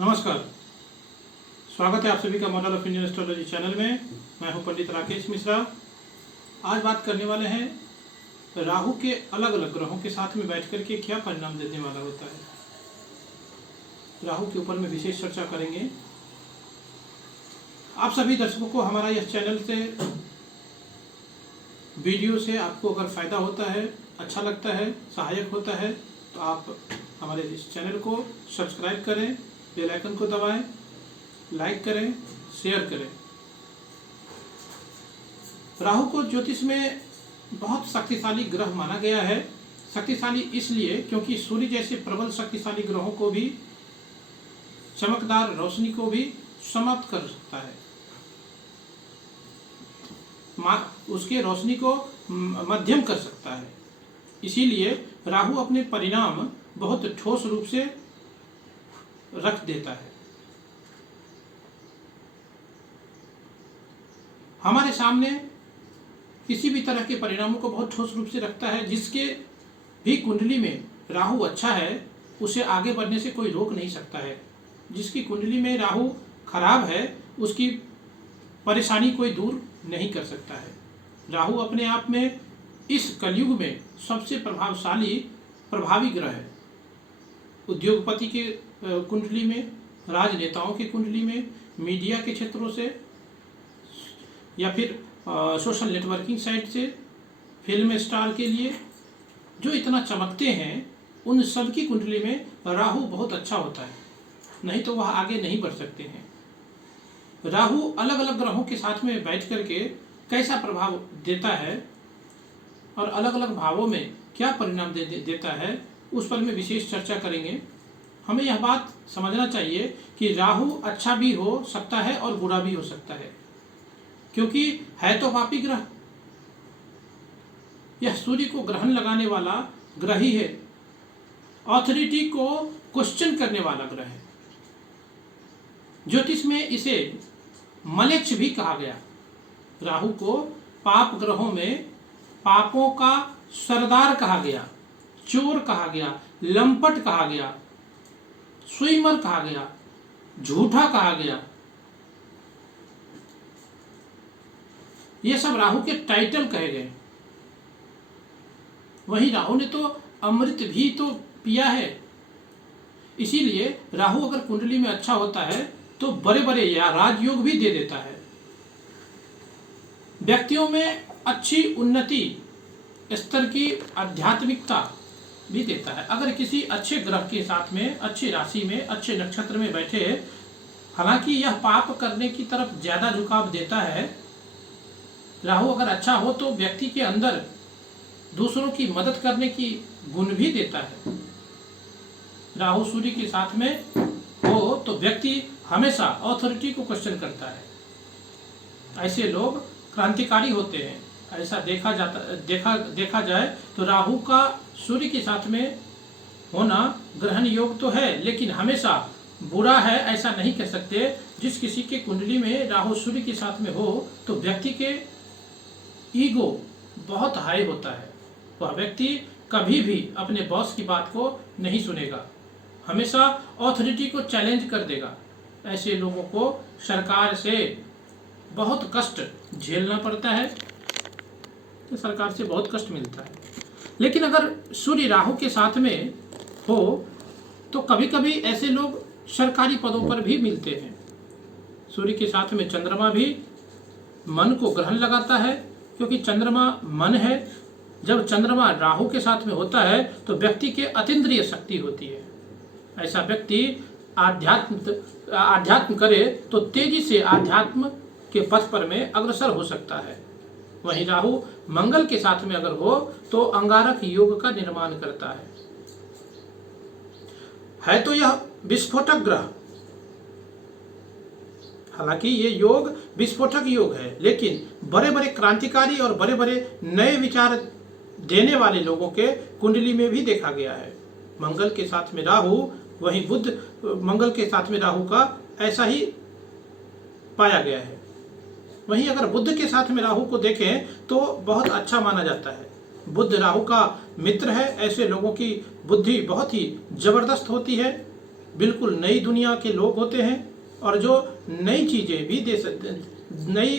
नमस्कार, स्वागत है आप सभी का model of Indian astrology channel में। मैं हूं पंडित राकेश मिश्रा। आज बात करने वाले हैं राहु के अलग अलग ग्रहों के साथ में बैठ कर के क्या परिणाम देने वाला होता है। राहु के ऊपर में विशेष चर्चा करेंगे। आप सभी दर्शकों को हमारा यह चैनल से वीडियो से आपको अगर फायदा होता है, अच्छा लगता है, सहायक होता है तो आप हमारे इस चैनल को सब्सक्राइब करें, बेल आइकन को दबाएं, लाइक करें, शेयर करें। राहु को ज्योतिष में बहुत शक्तिशाली ग्रह माना गया है। शक्तिशाली इसलिए क्योंकि सूर्य जैसे प्रबल शक्तिशाली ग्रहों को भी, चमकदार रोशनी को भी समाप्त कर सकता है, उसके रोशनी को मध्यम कर सकता है। इसीलिए राहु अपने परिणाम बहुत ठोस रूप से रख देता है। हमारे सामने किसी भी तरह के परिणामों को बहुत ठोस रूप से रखता है। जिसके भी कुंडली में राहु अच्छा है उसे आगे बढ़ने से कोई रोक नहीं सकता है। जिसकी कुंडली में राहु खराब है उसकी परेशानी कोई दूर नहीं कर सकता है। राहु अपने आप में इस कलयुग में सबसे प्रभावी ग्रह है। उद्योगपति के कुंडली में, राजनेताओं की कुंडली में, मीडिया के क्षेत्रों से या फिर सोशल नेटवर्किंग साइट से, फिल्म स्टार के लिए जो इतना चमकते हैं उन सब की कुंडली में राहु बहुत अच्छा होता है, नहीं तो वह आगे नहीं बढ़ सकते हैं। राहु अलग अलग ग्रहों के साथ में बैठ करके कैसा प्रभाव देता है और अलग अलग भावों में क्या परिणाम देता है, उस पर में विशेष चर्चा करेंगे। हमें यह बात समझना चाहिए कि राहु अच्छा भी हो सकता है और बुरा भी हो सकता है, क्योंकि है तो पापी ग्रह। यह सूर्य को ग्रहण लगाने वाला ग्रह ही है, ऑथोरिटी को क्वेश्चन करने वाला ग्रह है। ज्योतिष में इसे मलेच्छ भी कहा गया। राहु को पाप ग्रहों में पापों का सरदार कहा गया, चोर कहा गया, लंपट कहा गया, स्विमर कहा गया, झूठा कहा गया। ये सब राहु के टाइटल कहे गए। वहीं राहु ने तो अमृत भी तो पिया है। इसीलिए राहु अगर कुंडली में अच्छा होता है तो बड़े बड़े या राजयोग भी दे देता है। व्यक्तियों में अच्छी उन्नति स्तर की आध्यात्मिकता भी देता है। अगर किसी अच्छे ग्रह के साथ में, अच्छी राशि में, अच्छे नक्षत्र में बैठे, हालांकि यह पाप करने की तरफ ज्यादा झुकाव देता है। राहु अगर अच्छा हो तो व्यक्ति के अंदर दूसरों की मदद करने की गुण भी देता है। राहु सूर्य के साथ में हो तो व्यक्ति हमेशा अथॉरिटी को क्वेश्चन करता है। ऐसे लोग क्रांतिकारी होते हैं। ऐसा देखा जाए तो राहु का सूर्य के साथ में होना ग्रहण योग तो है, लेकिन हमेशा बुरा है ऐसा नहीं कह सकते। जिस किसी के कुंडली में राहु सूर्य के साथ में हो तो व्यक्ति के ईगो बहुत हाई होता है। वह व्यक्ति कभी भी अपने बॉस की बात को नहीं सुनेगा, हमेशा ऑथोरिटी को चैलेंज कर देगा। ऐसे लोगों को सरकार से बहुत कष्ट झेलना पड़ता है, तो सरकार से बहुत कष्ट मिलता है। लेकिन अगर सूर्य राहु के साथ में हो तो कभी कभी ऐसे लोग सरकारी पदों पर भी मिलते हैं। सूर्य के साथ में चंद्रमा भी मन को ग्रहण लगाता है, क्योंकि चंद्रमा मन है। जब चंद्रमा राहु के साथ में होता है तो व्यक्ति के अतीन्द्रिय शक्ति होती है। ऐसा व्यक्ति आध्यात्म करे तो तेजी से आध्यात्म के पथ पर में अग्रसर हो सकता है। वहीं राहु मंगल के साथ में अगर हो तो अंगारक योग का निर्माण करता है तो यह विस्फोटक ग्रह। हालांकि ये योग विस्फोटक योग है, लेकिन बड़े बड़े क्रांतिकारी और बड़े बड़े नए विचार देने वाले लोगों के कुंडली में भी देखा गया है। मंगल के साथ में राहु, वहीं बुध, मंगल के साथ में राहु का ऐसा ही पाया गया है। वहीं अगर बुध के साथ में राहु को देखें तो बहुत अच्छा माना जाता है। बुध राहु का मित्र है। ऐसे लोगों की बुद्धि बहुत ही जबरदस्त होती है, बिल्कुल नई दुनिया के लोग होते हैं और जो नई चीज़ें भी दे सकते, नई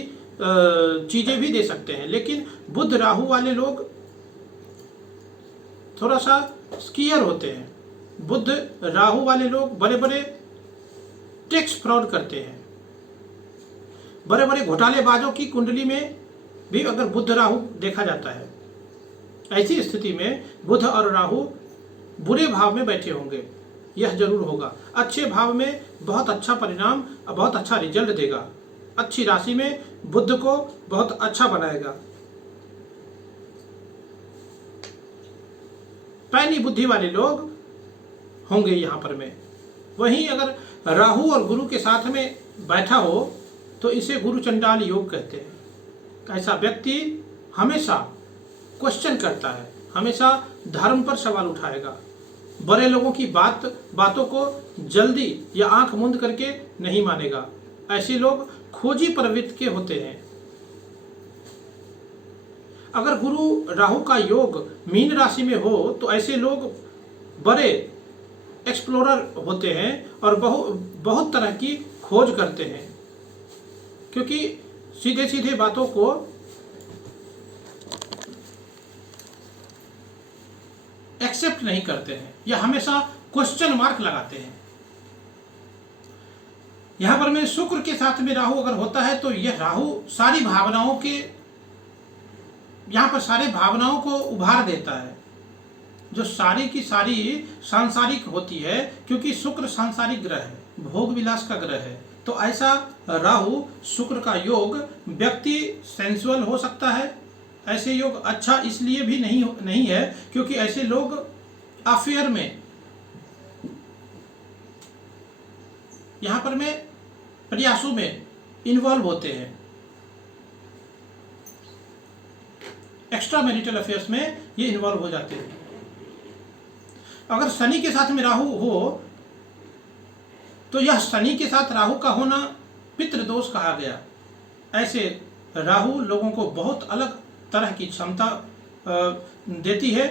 चीज़ें भी दे सकते हैं। लेकिन बुध राहु वाले लोग थोड़ा सा स्कियर होते हैं। बुध राहु वाले लोग बड़े बड़े टैक्स फ्रॉड करते हैं। बड़े बड़े घोटालेबाजों की कुंडली में भी अगर बुध राहु देखा जाता है, ऐसी स्थिति में बुध और राहु बुरे भाव में बैठे होंगे, यह जरूर होगा। अच्छे भाव में बहुत अच्छा परिणाम, बहुत अच्छा रिजल्ट देगा। अच्छी राशि में बुध को बहुत अच्छा बनाएगा। पैनी बुद्धि वाले लोग होंगे यहाँ पर में। वहीं अगर राहु और गुरु के साथ में बैठा हो तो इसे गुरु चंडाल योग कहते हैं। ऐसा व्यक्ति हमेशा क्वेश्चन करता है, हमेशा धर्म पर सवाल उठाएगा, बड़े लोगों की बातों को जल्दी या आंख मूंद करके नहीं मानेगा। ऐसे लोग खोजी प्रवृत्ति के होते हैं। अगर गुरु राहु का योग मीन राशि में हो तो ऐसे लोग बड़े एक्सप्लोरर होते हैं और बहुत तरह की खोज करते हैं, क्योंकि सीधे सीधे बातों को एक्सेप्ट नहीं करते हैं या हमेशा क्वेश्चन मार्क लगाते हैं। यहां पर में शुक्र के साथ में राहु अगर होता है तो यह राहु सारी भावनाओं के, यहां पर सारे भावनाओं को उभार देता है, जो सारी की सारी सांसारिक होती है, क्योंकि शुक्र सांसारिक ग्रह है, भोग विलास का ग्रह है। तो ऐसा राहु शुक्र का योग व्यक्ति सेंसुअल हो सकता है। ऐसे योग अच्छा इसलिए भी नहीं है क्योंकि ऐसे लोग अफेयर में, यहां पर में प्रयासों में इन्वॉल्व होते हैं, एक्स्ट्रा मैरिटल अफेयर्स में ये इन्वॉल्व हो जाते हैं। अगर शनि के साथ में राहु हो तो यह शनि के साथ राहु का होना पितृदोष कहा गया। ऐसे राहु लोगों को बहुत अलग तरह की क्षमता देती है।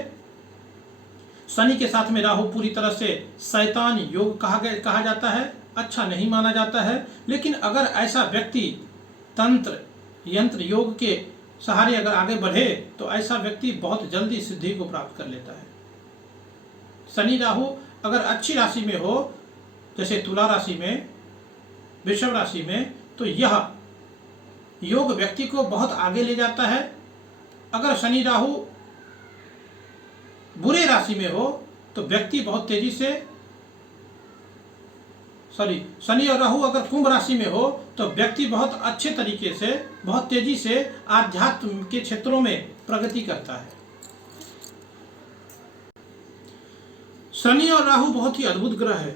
शनि के साथ में राहु पूरी तरह से शैतान योग कहा जाता है, अच्छा नहीं माना जाता है। लेकिन अगर ऐसा व्यक्ति तंत्र यंत्र योग के सहारे अगर आगे बढ़े तो ऐसा व्यक्ति बहुत जल्दी सिद्धि को प्राप्त कर लेता है। शनि राहु अगर अच्छी राशि में हो, जैसे तुला राशि में, वृषभ राशि में, तो यह योग व्यक्ति को बहुत आगे ले जाता है। अगर शनि राहु बुरे राशि में हो तो व्यक्ति बहुत तेजी से, शनि और राहु अगर कुंभ राशि में हो तो व्यक्ति बहुत अच्छे तरीके से, बहुत तेजी से आध्यात्म के क्षेत्रों में प्रगति करता है। शनि और राहु बहुत ही अद्भुत ग्रह है।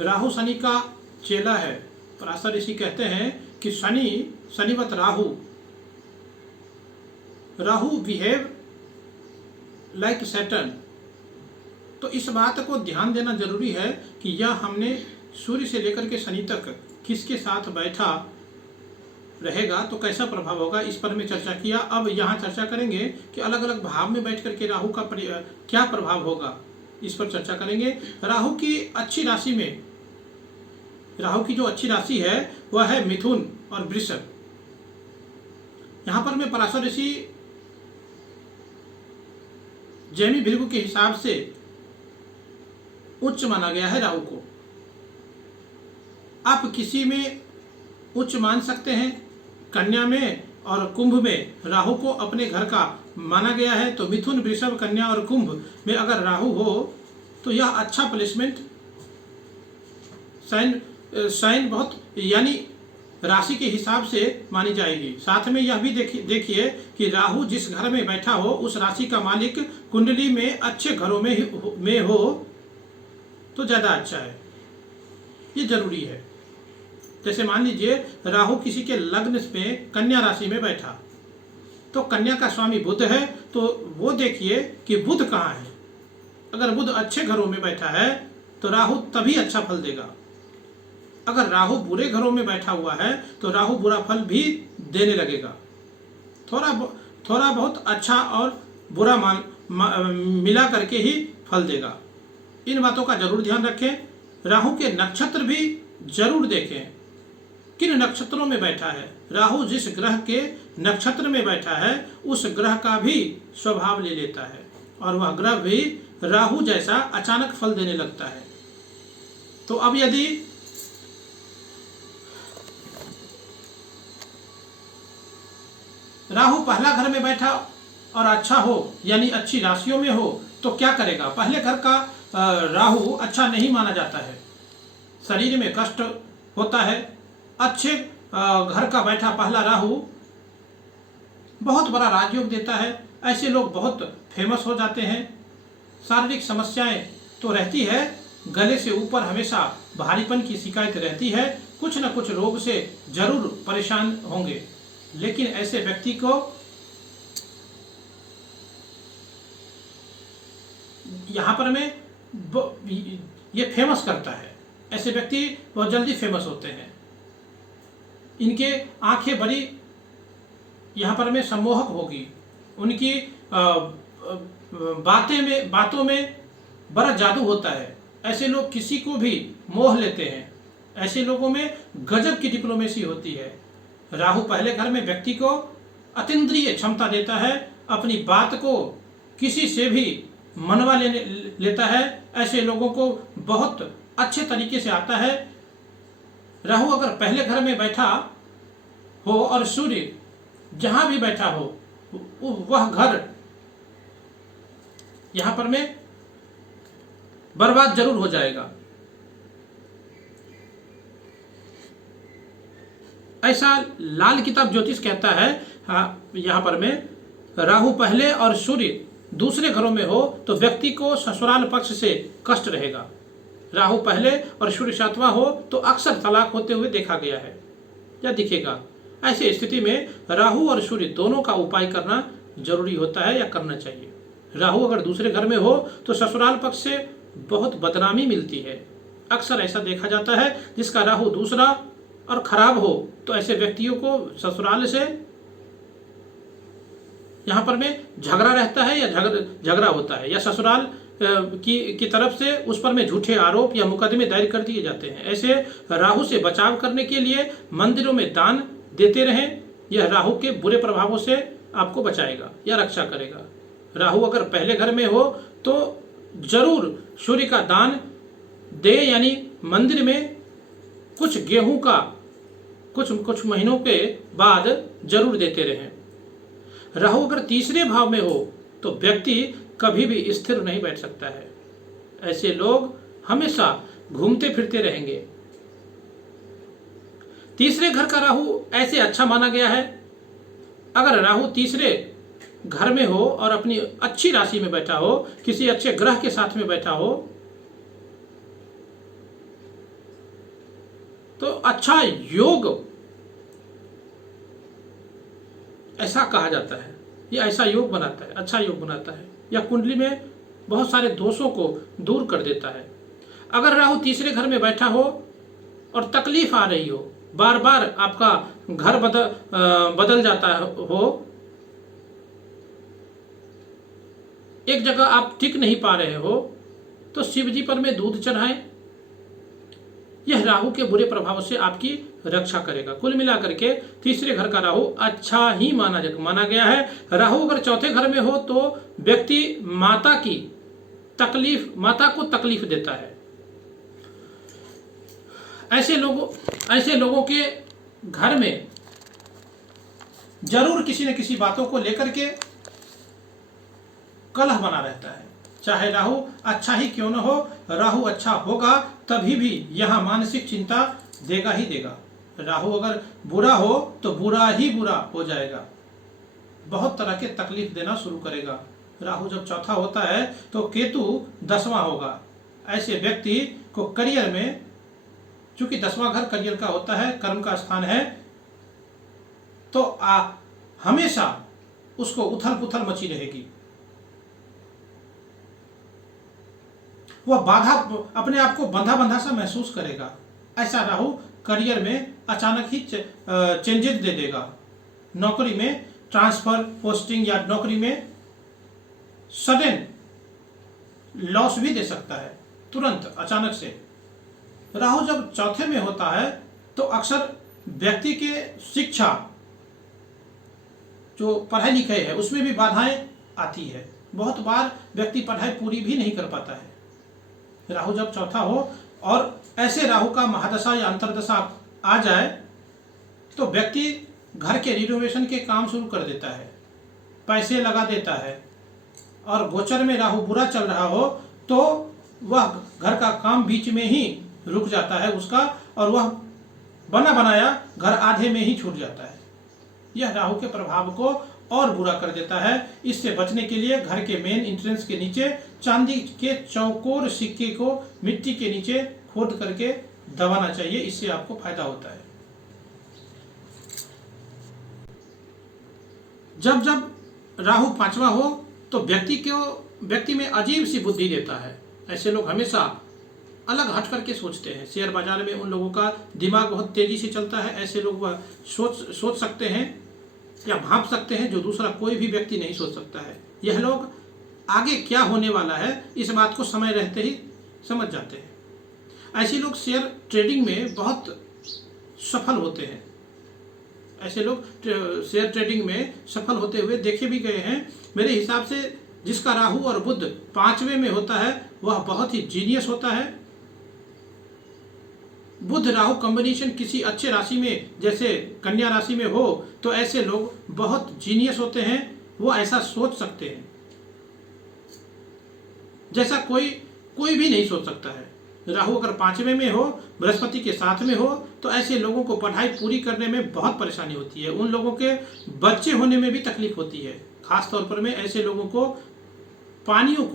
राहु शनि का चेला है। पराशर ऋषि कहते हैं कि शनिवत राहु बिहेव लाइक सैटर्न। तो इस बात को ध्यान देना जरूरी है कि यह हमने सूर्य से लेकर के शनि तक किसके साथ बैठा रहेगा तो कैसा प्रभाव होगा, इस पर में चर्चा किया। अब यहाँ चर्चा करेंगे कि अलग अलग भाव में बैठ करके राहु का क्या प्रभाव होगा, इस पर चर्चा करेंगे। राहु की अच्छी राशि में, राहु की जो अच्छी राशि है वह है मिथुन और वृषभ। यहाँ पर में पराशर ऋषि जैमी भृगु के हिसाब से उच्च माना गया है राहु को। आप किसी में उच्च मान सकते हैं। कन्या में और कुंभ में राहु को अपने घर का माना गया है। तो मिथुन, वृषभ, कन्या और कुंभ में अगर राहु हो तो यह अच्छा प्लेसमेंट, साइन बहुत, यानी राशि के हिसाब से मानी जाएगी। साथ में यह भी देखिए कि राहु जिस घर में बैठा हो उस राशि का मालिक कुंडली में अच्छे घरों में हो तो ज़्यादा अच्छा है, ये जरूरी है। जैसे मान लीजिए राहु किसी के लग्न में कन्या राशि में बैठा तो कन्या का स्वामी बुध है, तो वो देखिए कि बुध कहाँ है। अगर बुध अच्छे घरों में बैठा है तो राहु तभी अच्छा फल देगा। अगर राहु बुरे घरों में बैठा हुआ है तो राहु बुरा फल भी देने लगेगा। थोड़ा बहुत अच्छा और बुरा मिला करके ही फल देगा। इन बातों का जरूर ध्यान रखें। राहु के नक्षत्र भी जरूर देखें, किन नक्षत्रों में बैठा है। राहु जिस ग्रह के नक्षत्र में बैठा है उस ग्रह का भी स्वभाव ले लेता है और वह ग्रह भी राहु जैसा अचानक फल देने लगता है। तो अब यदि राहु पहला घर में बैठा और अच्छा हो, यानी अच्छी राशियों में हो, तो क्या करेगा। पहले घर का राहु अच्छा नहीं माना जाता है, शरीर में कष्ट होता है। अच्छे घर का बैठा पहला राहु बहुत बड़ा राजयोग देता है, ऐसे लोग बहुत फेमस हो जाते हैं। शारीरिक समस्याएं तो रहती है, गले से ऊपर हमेशा भारीपन की शिकायत रहती है, कुछ न कुछ रोग से जरूर परेशान होंगे, लेकिन ऐसे व्यक्ति को यहाँ पर में ये फेमस करता है। ऐसे व्यक्ति बहुत जल्दी फेमस होते हैं, इनके आंखें बड़ी यहाँ पर में सम्मोहक होगी, उनकी बातों में बड़ा जादू होता है। ऐसे लोग किसी को भी मोह लेते हैं, ऐसे लोगों में गजब की डिप्लोमेसी होती है। राहु पहले घर में व्यक्ति को अतीन्द्रिय क्षमता देता है, अपनी बात को किसी से भी मनवा लेता है, ऐसे लोगों को बहुत अच्छे तरीके से आता है। राहु अगर पहले घर में बैठा हो और सूर्य जहां भी बैठा हो वह घर यहां पर में बर्बाद जरूर हो जाएगा। ऐसा लाल किताब ज्योतिष कहता है। यहां पर में राहु पहले और सूर्य दूसरे घरों में हो तो व्यक्ति को ससुराल पक्ष से कष्ट रहेगा। राहु पहले और सूर्य सातवां हो तो अक्सर तलाक होते हुए देखा गया है या दिखेगा। ऐसी स्थिति में राहु और सूर्य दोनों का उपाय करना जरूरी होता है या करना चाहिए। राहु अगर दूसरे घर में हो तो ससुराल पक्ष से बहुत बदनामी मिलती है। अक्सर ऐसा देखा जाता है जिसका राहु दूसरा और खराब हो तो ऐसे व्यक्तियों को ससुराल से यहाँ पर में झगड़ा रहता है या झगड़ा होता है, या ससुराल की तरफ से उस पर में झूठे आरोप या मुकदमे दायर कर दिए जाते हैं। ऐसे राहु से बचाव करने के लिए मंदिरों में दान देते रहें, यह राहु के बुरे प्रभावों से आपको बचाएगा या रक्षा करेगा। राहु अगर पहले घर में हो तो जरूर सूर्य का दान दे, यानी मंदिर में कुछ गेहूं का कुछ महीनों के बाद जरूर देते रहें। राहु अगर तीसरे भाव में हो तो व्यक्ति कभी भी स्थिर नहीं बैठ सकता है, ऐसे लोग हमेशा घूमते फिरते रहेंगे। तीसरे घर का राहु ऐसे अच्छा माना गया है, अगर राहु तीसरे घर में हो और अपनी अच्छी राशि में बैठा हो, किसी अच्छे ग्रह के साथ में बैठा हो, तो अच्छा योग ऐसा कहा जाता है, ये ऐसा योग बनाता है, अच्छा योग बनाता है, या कुंडली में बहुत सारे दोषों को दूर कर देता है। अगर राहु तीसरे घर में बैठा हो और तकलीफ आ रही हो, बार बार आपका घर बदल जाता हो, एक जगह आप टिक नहीं पा रहे हो, तो शिव जी पर में दूध चढ़ाएं, यह राहु के बुरे प्रभाव से आपकी रक्षा करेगा। कुल मिलाकर के तीसरे घर का राहु अच्छा ही माना गया है। राहु अगर चौथे घर में हो तो व्यक्ति माता को तकलीफ देता है। ऐसे लोगों के घर में जरूर किसी न किसी बातों को लेकर के कलह बना रहता है, चाहे राहु अच्छा ही क्यों न हो। राहु अच्छा होगा तभी भी यह मानसिक चिंता देगा ही देगा। राहु अगर बुरा हो तो बुरा ही बुरा हो जाएगा, बहुत तरह के तकलीफ देना शुरू करेगा। राहु जब चौथा होता है तो केतु 10वां होगा। ऐसे व्यक्ति को करियर में, चूंकि 10वां घर करियर का होता है, कर्म का स्थान है, तो हमेशा उसको उथल पुथल मची रहेगी। वह अपने आप को बंधा सा महसूस करेगा। ऐसा राहु करियर में अचानक ही चेंजेस दे देगा। नौकरी में ट्रांसफर, पोस्टिंग या नौकरी में सडन लॉस भी दे सकता है, तुरंत अचानक से। राहु जब चौथे में होता है तो अक्सर व्यक्ति के शिक्षा, जो पढ़ाई लिखाई है, उसमें भी बाधाएं आती है। बहुत बार व्यक्ति पढ़ाई पूरी भी नहीं कर पाता है। राहु जब चौथा हो और ऐसे राहु का महादशा या अंतरदशा आ जाए तो व्यक्ति घर के रिनोवेशन के काम शुरू कर देता है, पैसे लगा देता है। और गोचर में राहु बुरा चल रहा हो तो वह घर का काम बीच में ही रुक जाता है उसका, और वह बना बनाया घर आधे में ही छूट जाता है। यह राहु के प्रभाव को और बुरा कर देता है। इससे बचने के लिए घर के मेन एंट्रेंस के नीचे चांदी के चौकोर सिक्के को मिट्टी के नीचे खोद करके दबाना चाहिए, इससे आपको फायदा होता है। जब जब राहु पांचवा हो तो व्यक्ति में अजीब सी बुद्धि देता है। ऐसे लोग हमेशा अलग हट करके सोचते हैं। शेयर बाजार में उन लोगों का दिमाग बहुत तेजी से चलता है। ऐसे लोग वह सोच सकते हैं या भांप सकते हैं जो दूसरा कोई भी व्यक्ति नहीं सोच सकता है। यह लोग आगे क्या होने वाला है इस बात को समय रहते ही समझ जाते हैं। ऐसे लोग शेयर ट्रेडिंग में बहुत सफल होते हैं। ऐसे लोग शेयर ट्रेडिंग में सफल होते हुए देखे भी गए हैं। मेरे हिसाब से जिसका राहु और बुध पांचवें में होता है वह बहुत ही जीनियस होता है। बुध राहु कॉम्बिनेशन किसी अच्छे राशि में, जैसे कन्या राशि में हो, तो ऐसे लोग बहुत जीनियस होते हैं। वो ऐसा सोच सकते हैं जैसा कोई भी नहीं सोच सकता है। राहु अगर पांचवें में हो, बृहस्पति के साथ में हो, तो ऐसे लोगों को पढ़ाई पूरी करने में बहुत परेशानी होती है। उन लोगों के बच्चे होने में भी तकलीफ होती है। खास तौर पर में ऐसे लोगों को पानियों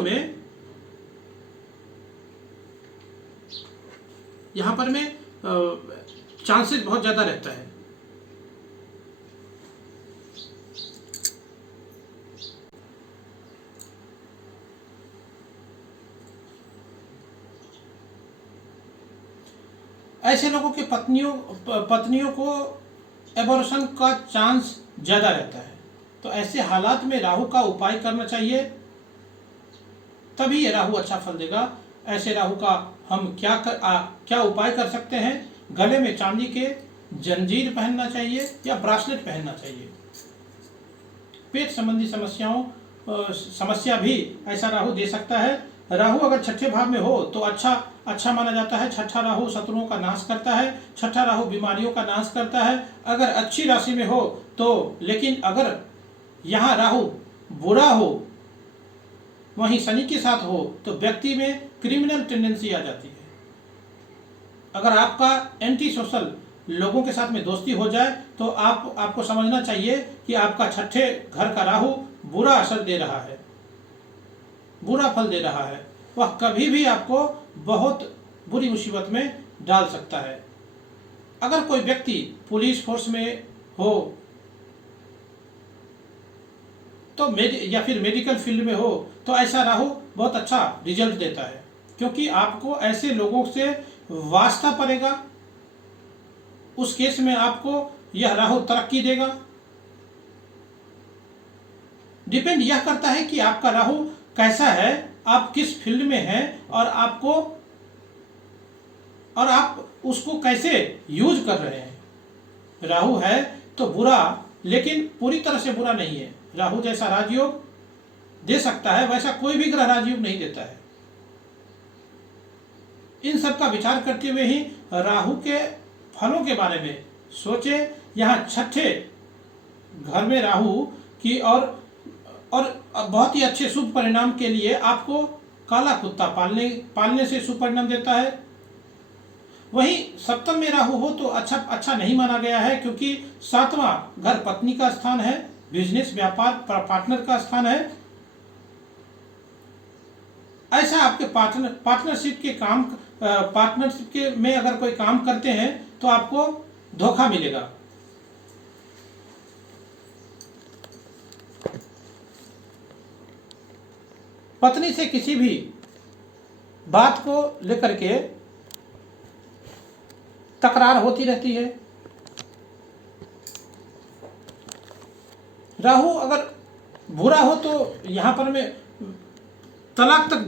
में यहाँ पर में चांसेस बहुत ज़्यादा रहता है। ऐसे लोगों के पत्नियों को एबॉर्शन का चांस ज़्यादा रहता है। तो ऐसे हालात में राहु का उपाय करना चाहिए, तभी ये राहु अच्छा फल देगा। ऐसे राहु का हम क्या उपाय कर सकते हैं? गले में चांदी के जंजीर पहनना चाहिए या ब्रासलेट पहनना चाहिए। पेट संबंधी समस्या भी ऐसा राहु दे सकता है। राहु अगर छठे भाव में हो तो अच्छा माना जाता है। छठा राहु शत्रुओं का नाश करता है। छठा राहु बीमारियों का नाश करता है अगर अच्छी राशि में हो तो। लेकिन अगर यहाँ राहु बुरा हो, वहीं शनि के साथ हो, तो व्यक्ति में क्रिमिनल टेंडेंसी आ जाती है। अगर आपका एंटी सोशल लोगों के साथ में दोस्ती हो जाए तो आपको समझना चाहिए कि आपका छठे घर का राहु बुरा असर दे रहा है, बुरा फल दे रहा है। वह कभी भी आपको बहुत बुरी मुसीबत में डाल सकता है। अगर कोई व्यक्ति पुलिस फोर्स में हो तो या फिर मेडिकल फील्ड में हो तो ऐसा राहु बहुत अच्छा रिजल्ट देता है, क्योंकि आपको ऐसे लोगों से वास्ता पड़ेगा। उस केस में आपको यह राहु तरक्की देगा। डिपेंड यह करता है कि आपका राहु कैसा है, आप किस फील्ड में हैं और आप उसको कैसे यूज कर रहे हैं। राहु है तो बुरा, लेकिन पूरी तरह से बुरा नहीं है। राहु जैसा राजयोग दे सकता है वैसा कोई भी ग्रह राजयोग नहीं देता है। इन सब का विचार करते हुए ही राहु के फलों के बारे में सोचे। यहाँ छठे घर में राहु की और बहुत ही अच्छे शुभ परिणाम के लिए आपको काला कुत्ता पालने से शुभ परिणाम देता है। वहीं सप्तम में राहु हो तो अच्छा नहीं माना गया है, क्योंकि सातवां घर पत्नी का स्थान है, बिजनेस व्यापार पार्टनर का स्थान है। ऐसा आपके पार्टनरशिप के में अगर कोई काम करते हैं तो आपको धोखा मिलेगा। पत्नी से किसी भी बात को लेकर के तकरार होती रहती है। राहु अगर बुरा हो तो यहाँ पर में तलाक तक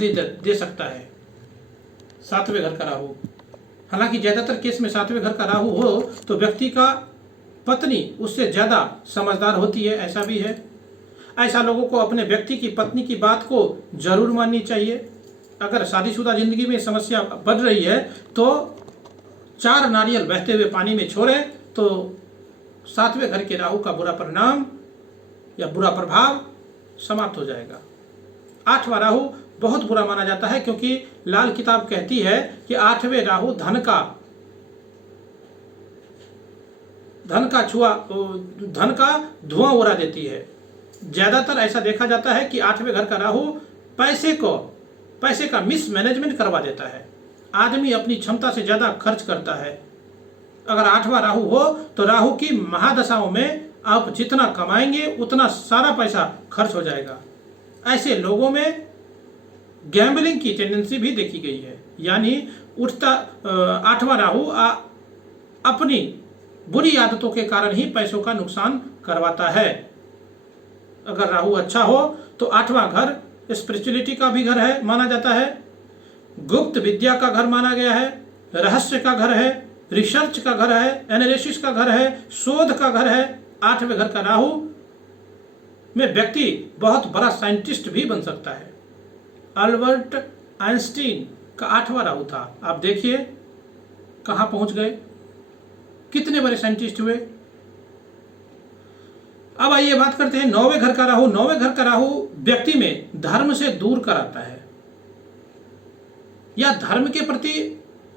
दे सकता है सातवें घर का राहु। हालांकि ज्यादातर केस में सातवें घर का राहु हो तो व्यक्ति का पत्नी उससे ज्यादा समझदार होती है, ऐसा भी है। ऐसा लोगों को अपने व्यक्ति की पत्नी की बात को जरूर माननी चाहिए। अगर शादीशुदा जिंदगी में समस्या बढ़ रही है तो 4 नारियल बहते हुए पानी में छोड़े तो सातवें घर के राहु का बुरा परिणाम या बुरा प्रभाव समाप्त हो जाएगा। 8वां राहु बहुत बुरा माना जाता है क्योंकि लाल किताब कहती है कि 8वें राहु धन का धुआं उड़ा देती है। ज्यादातर ऐसा देखा जाता है कि 8वें घर का राहु पैसे का मिसमैनेजमेंट करवा देता है। आदमी अपनी क्षमता से ज्यादा खर्च करता है। अगर 8वां राहु हो तो राहु की महादशाओं में आप जितना कमाएंगे उतना सारा पैसा खर्च हो जाएगा। ऐसे लोगों में गैम्बलिंग की टेंडेंसी भी देखी गई है, यानी 8वां राहु अपनी बुरी आदतों के कारण ही पैसों का नुकसान करवाता है। अगर राहु अच्छा हो तो 8वां घर स्पिरिचुअलिटी का भी घर है माना जाता है, गुप्त विद्या का घर माना गया है, रहस्य का घर है, रिसर्च का घर है, एनालिसिस का घर है, शोध का घर है। 8वें घर का राहु में व्यक्ति बहुत बड़ा साइंटिस्ट भी बन सकता है। अल्बर्ट आइंस्टीन का 8वां राहु था। आप देखिए कहां पहुंच गए, कितने बड़े साइंटिस्ट हुए। अब आइए बात करते हैं 9वें घर का राहु। 9वें घर का राहु व्यक्ति में धर्म से दूर कराता है या धर्म के प्रति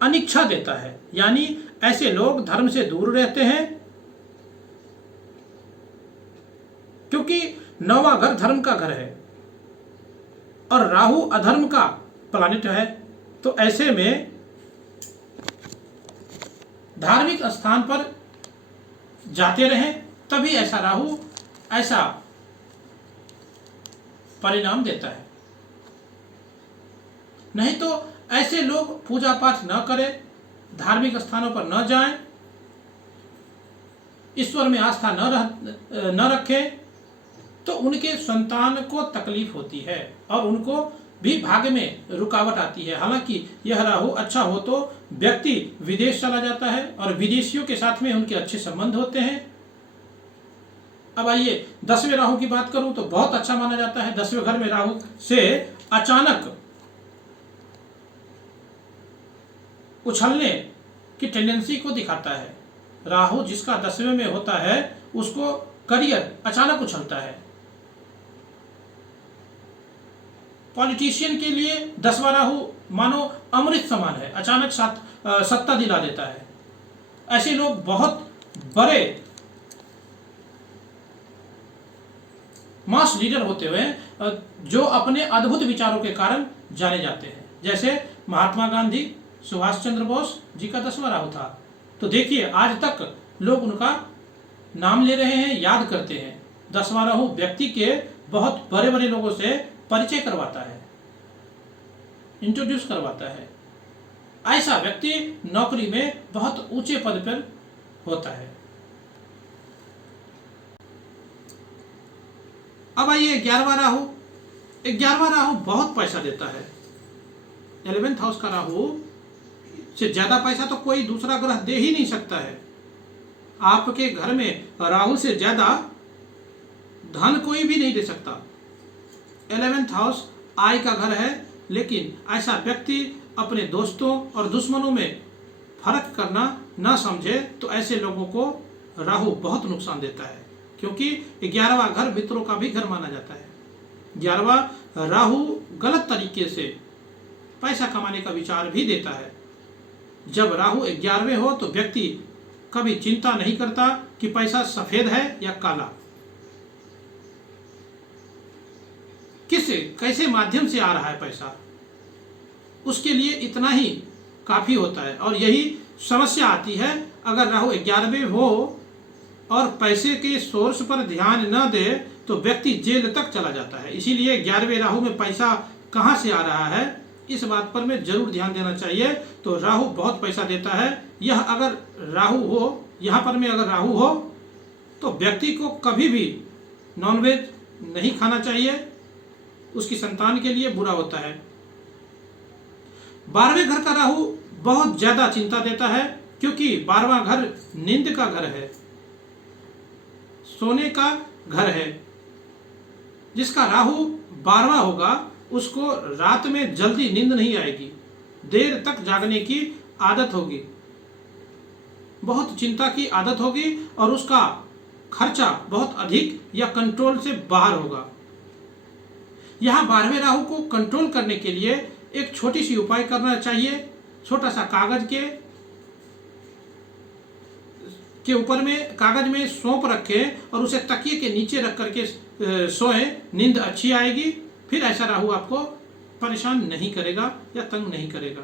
अनिच्छा देता है, यानी ऐसे लोग धर्म से दूर रहते हैं क्योंकि 9वां घर धर्म का घर है और राहु अधर्म का प्लैनेट है। तो ऐसे में धार्मिक स्थान पर जाते रहें तभी ऐसा राहु ऐसा परिणाम देता है। नहीं तो ऐसे लोग पूजा पाठ न करें, धार्मिक स्थानों पर न जाएं, ईश्वर में आस्था न रखें तो उनके संतान को तकलीफ होती है और उनको भी भाग्य में रुकावट आती है। हालांकि यह राहु अच्छा हो तो व्यक्ति विदेश चला जाता है और विदेशियों के साथ में उनके अच्छे संबंध होते हैं। अब आइए 10वें राहु की बात करूं तो बहुत अच्छा माना जाता है। 10वें घर में राहु से अचानक उछलने की टेंडेंसी को दिखाता है। राहु जिसका 10वें में होता है उसको करियर अचानक उछलता है। पॉलिटिशियन के लिए 10वां राहु मानो अमृत समान है, अचानक सत्ता दिला देता है। ऐसे लोग बहुत बड़े मास लीडर होते हुए जो अपने अद्भुत विचारों के कारण जाने जाते हैं। जैसे महात्मा गांधी, सुभाष चंद्र बोस जी का 10वां राहु था। तो देखिए आज तक लोग उनका नाम ले रहे हैं, याद करते हैं। 10वां राहु व्यक्ति के बहुत बड़े बड़े लोगों से परिचय करवाता है, इंट्रोड्यूस करवाता है। ऐसा व्यक्ति नौकरी में बहुत ऊंचे पद पर होता है। अब आइए 11वां राहु। 11वां राहु बहुत पैसा देता है। 11th हाउस का राहु से ज्यादा पैसा तो कोई दूसरा ग्रह दे ही नहीं सकता है। आपके घर में राहु से ज्यादा धन कोई भी नहीं दे सकता। 11th हाउस आय का घर है, लेकिन ऐसा व्यक्ति अपने दोस्तों और दुश्मनों में फर्क करना ना समझे तो ऐसे लोगों को राहु बहुत नुकसान देता है, क्योंकि 11वां घर मित्रों का भी घर माना जाता है। 11वां राहु गलत तरीके से पैसा कमाने का विचार भी देता है। जब राहु 11वें हो तो व्यक्ति कभी चिंता नहीं करता कि पैसा सफेद है या काला, कैसे माध्यम से आ रहा है पैसा, उसके लिए इतना ही काफी होता है। और यही समस्या आती है अगर राहु 11वें हो और पैसे के सोर्स पर ध्यान न दे तो व्यक्ति जेल तक चला जाता है। इसीलिए 11वें राहु में पैसा कहां से आ रहा है इस बात पर में जरूर ध्यान देना चाहिए। तो राहु बहुत पैसा देता है। यह अगर राहु हो, यहाँ पर में अगर राहु हो तो व्यक्ति को कभी भी नॉनवेज नहीं खाना चाहिए, उसकी संतान के लिए बुरा होता है। 12वें घर का राहु बहुत ज्यादा चिंता देता है, क्योंकि 12वां घर नींद का घर है, सोने का घर है। जिसका राहु 12वां होगा उसको रात में जल्दी नींद नहीं आएगी, देर तक जागने की आदत होगी, बहुत चिंता की आदत होगी और उसका खर्चा बहुत अधिक या कंट्रोल से बाहर होगा। यहाँ 12वें राहु को कंट्रोल करने के लिए एक छोटी सी उपाय करना चाहिए। छोटा सा कागज के ऊपर में कागज में सौंप रखें और उसे तकिए के नीचे रख करके सोएं, नींद अच्छी आएगी। फिर ऐसा राहु आपको परेशान नहीं करेगा या तंग नहीं करेगा।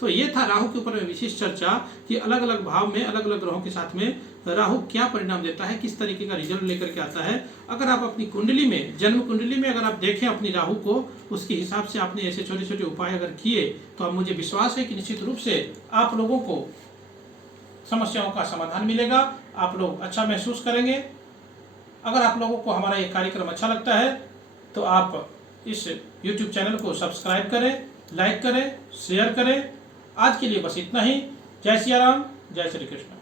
तो ये था राहु के ऊपर में विशेष चर्चा कि अलग अलग भाव में अलग अलग ग्रहों के साथ में राहु क्या परिणाम देता है, किस तरीके का रिजल्ट लेकर के आता है। अगर आप अपनी कुंडली में, जन्म कुंडली में अगर आप देखें अपनी राहु को, उसके हिसाब से आपने ऐसे छोटे छोटे उपाय अगर किए तो अब मुझे विश्वास है कि निश्चित रूप से आप लोगों को समस्याओं का समाधान मिलेगा, आप लोग अच्छा महसूस करेंगे। अगर आप लोगों को हमारा ये कार्यक्रम अच्छा लगता है तो आप इस YouTube चैनल को सब्सक्राइब करें, लाइक करें, शेयर करें। आज के लिए बस इतना ही। जय सिया राम, जय श्री कृष्ण।